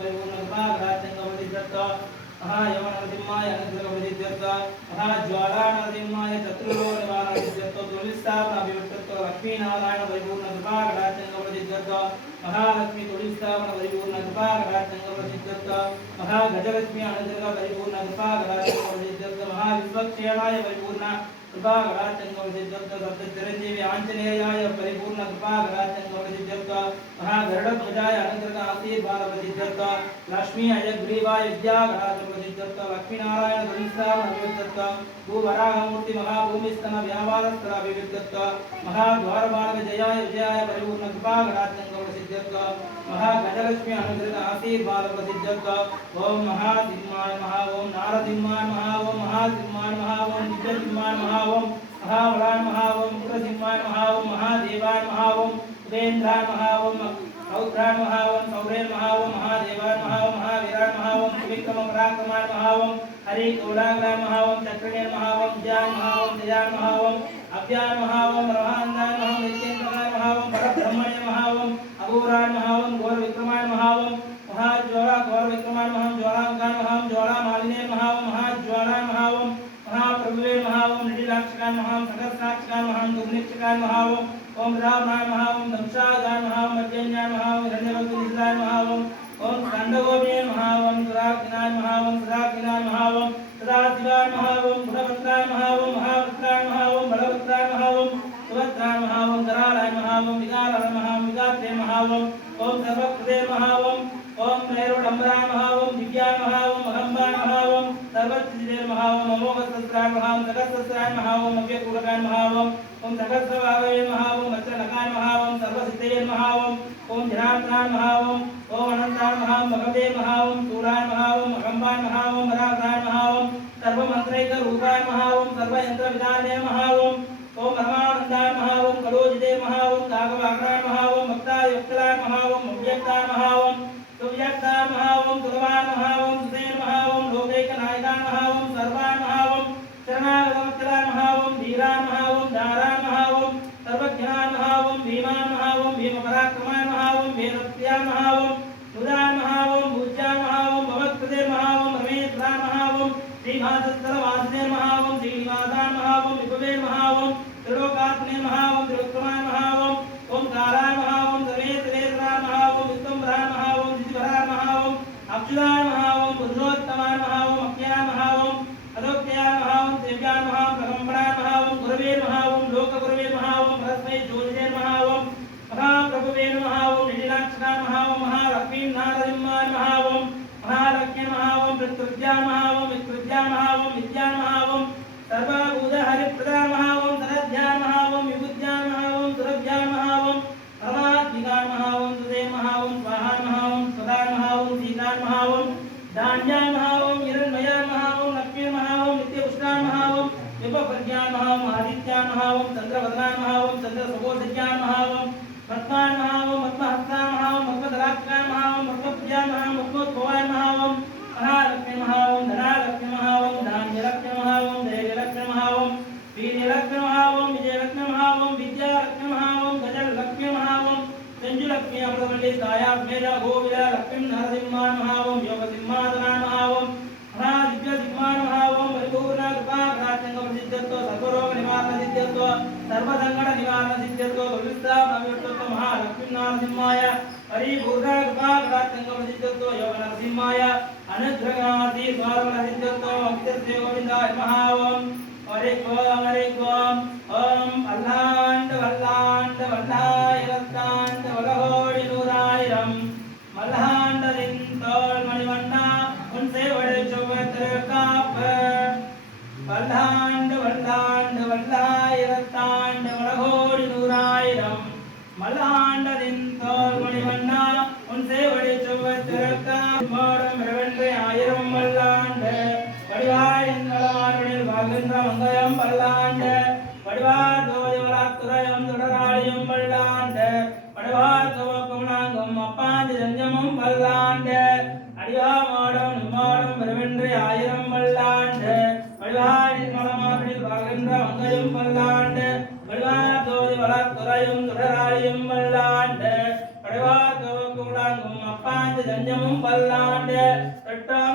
परिपूर्णकृपाकटाक्षङ्गप्रतिष्ठत्वा महायवनरसिंहाय अनुग्रहप्रतिष्ठत्वा महाज्वालानरसिंहाय शत्रुलोकनिवारणप्रतिष्ठत्वा तुलिस्थापनाभिवृद्धत्वा लक्ष्मीनारायण परिपूर्णकृपाकटाक्षङ्गप्रतिष्ठत्वा महालक्ष्मी तुलिस्थापन परिपूर्णकृपाकटाक्षङ्गप्रतिष्ठत्वा महागजलक्ष्मी अनुग्रह परिपूर्णकृपाकटाक्षङ्गप्रतिष्ठत्वा महाविश्वक्षेमाय परिपूर्ण कृपाकटाक्षङ्गप्रतिष्ठत्वा सप्तचिरञ्जीवी आञ्जनेयाय परिपूर्ण कृपाकटाक्षङ्गप्रतिष्ठत्वा महागरुडध्वजाय अनुग्रह आशीर्वादप्रतिष्ठत्वा लक्ष्मी अयग्रीवाय विद्याकटाक्षप्रतिष्ठत्वा लक्ष्मीनारायण गुणस्थापनाभिवृद्धत्वा भूवराहमूर्ति महाभूमिस्तन व्यापारस्थलाभिवृद्धत्वा महाद्वारपालकजयाय विजयाय परिपूर्ण कृपाकटाक्षङ्गप्रतिष्ठत्वा महागजलक्ष्मी अनुग्रह आशीर्वादप्रतिष्ठत्वा ओम महासिंहाय महा ओम नारसिंहाय महा ओम महासिंहाय महा ओम दिव्यसिंहाय महा ओम महाबलाय महा ओम पुत्रसिंहाय महा ओम महादेवाय महा ओम उपेन्द्राय महा ओम रौद्राय महा ओम सौरेय महा ओम महादेवाय महा ओम महावीराय महा ओम त्रिविक्रम पराक्रमाय महा ओम हरि कोलाग्राय महा ओम चक्रणे महा ओम जयाय महा ओम जयाय महा ओम अव्याय महा ओम ब्रह्मानंदाय महा ओम नित्येन्द्राय महा ओम परब्रह्मणे महा ओम अघोराय महा ओम घोर विक्रमाय महा ओम महाज्वाला घोर विक्रमाय महा ओम ज्वालांकाय महा ओम ज्वाला मालिने महा ओम महाज्वालाय महा ओम महाप्रभुवे महा ओम निधिलाक्षकाय महा ओम सकलसाक्षकाय महा ओम दुर्निक्षकाय महा ओम रामाय महा ओम दंशागाय महा ओम मध्यन्याय महा ओम हिरण्यवक्त्रनिधाय महा ओम खंडगोपीय महा ओम सुराग्नाय महा ओम सुराग्नाय महा ओम सदाशिवाय महा ओम गुणवंताय महा ओम महावक्त्राय महा ओम बलवक्त्राय महा ओम सुभद्राय महा ओम करालाय महा ओम विकाराय महा ओम विकात्रे महा ओम सर्वकृते महा ओम नैरोडंबराय महा ओम दिव्याय महा ओम अगंबाय महा ओम सर्वसिद्धे महा ओम अमोघसहस्राय महा ओम सकलसहस्राय महा ओम अव्यकूलकाय महा ओम सकलसभावे महा ओम वज्रनकाय महा ओम सर्वसिद्धे महा ओम जनार्दनाय महा ओम अनंताय महा ओम भगवते महा ओम स्थूलाय महा ओम अगंबाय महा ओम वरागाय महा ओम सर्वमंत्रैक रूपाय महा ओम सर्वयंत्रविधाने महा ओम परमानंदाय महा ओम कलोजिते महा ओम राघवाग्राय महा ओम भक्ताय वक्तलाय महा ओम अव्यक्ताय महा ओम सुव्यक्ताय महा ओम सुरवाय महा ओम सुतेन महा ओम लोकैकनायकाय महा ओम सर्वाय महा ओम शरणागतवत्सलाय महा ओम धीराय महा ओम धाराय महा ओम सर्वज्ञाय महा ओम भीमाय महा ओम भीमपराक्रमाय महा ओम वीरप्रियाय महा ओम मुदाय महा ओम भूज्याय महा ओम भवत्कृते महा ओम रमेश्वराय महा ओम श्रीनिवासस्थलवासिने महा ओम श्रीनिवासाय महा ओम विभवे महा ओम त्रिलोकात्मने महा ओम त्रिविक्रमाय महा ओम ओंकाराय महा ओम सर्वेश्वरेश्वराय महा ओम विश्वम्भराय महा ओम सिद्धिवराय महा ओम अच्युताय महा ओम पुरुषोत्तमाय महा ओम अज्ञाय महा ओम अदोक्त्याय महा ओम दिव्याय महा ओम प्रगंबराय महा ओम गुरवे महा ओम लोकगुरवे महा ओम परस्मै ज्योतिषे महा ओम महाप्रभुवे महा ओम निधिलाक्षकाय महा ओम महालक्ष्मी नारसिंहाय महा ओम महालक्ष्मी महा ओम प्रत्युज्याय महा ओम विद्युज्याय महा ओम विद्याय महा ओम सर्वभूत हरिप्रदाय महा ओम धनध्याय महा ओम विबुद्ध्याय महा ओम सुरभ्याय महा ओम परमात्मिकाय महा ओम सुदे महा ओम स्वाहाय महा ओम सदाय महा ओम सीताय महा ओम धान्याय महा ओम हिरण्मयाय महा ओम लक्ष्मी महा ओम नित्यपुष्टाय महा ओम विभवप्रज्ञाय महा ओम आदित्याय महा ओम चंद्रवदनाय महा ओम चंद्रसुबोधज्ञाय महा ओम पद्माय महा ओम पद्महस्ताय महा ओम पद्मधराक्षाय महा ओम पद्मप्रियाय महा ओम पद्मोद्भवाय महा ओम महालक्ष्मी महा ओम धनालक्ष्मी महा ओम धान्यलक्ष्मी महा ओम धैर्यलक्ष्मी महा ओम वीर्यलक्ष्मी महा ओम विजयलक्ष्मी महा ओम विद्यालक्ष्मी महा ओम गजलक्ष्मी महा ओम संजुलक्ष्मी अमृतमंडी साया मेरा गोविल लक्ष्मी नरसिंहाय महा ओम योगसिंहासनाय महा ओम महादिव्यसिंहाय महा ओम परिपूर्ण कृपाकटाक्षप्रतिष्ठत्वा सर्वरोग निवारण सिद्ध्यत्वा सर्वसंकट निवारण सिद्ध्यत्वा भविष्यामृतत्व महालक्ष्मी नरसिंहाय परिपूर्ण कृपाकटाक्षप्रतिष्ठत्वा योग नरसिंहाय अनुग्रहाति स्वार्वण सिद्ध्यत्वा अक्षस्य गोविन्दाय महा ओम हरे ओम ओम अल्लांड वल्लांड वल्लायरत्तांड वलहोडी नूरायरम मल्लांडरिन तोल मणिवण्णा उनसे बड़े चौबतर काप वल्लांड वल्लांड वल्लायरत्तांड वलहोडी नूरायरम मल्लांडरिन तोल मणिवण्णा उनसे बड़े चौबतर काप मोड़म रवंडे आयरम मल्लांड पडिवारिन नलवारुनिल भागेंद्र मंगयम पल्लांड पडिवार दोजवलात्तुरयम दुडराळियम पल्लांड पडिवार तवकुमनांगम अप्पांज जंजमम पल्लांड अडिवा मोडम निमोडम रविंद्र आयरम पल्लांड पडिवारिन नलवारुनिल भागेंद्र मंगयम पल्लांड पडिवार दोजवलात्तुरयम दुडराळियम पल्लांड पडिवार तवकुमनांगम अप्पांज ధన్యమం వల్లాండే తట్టాం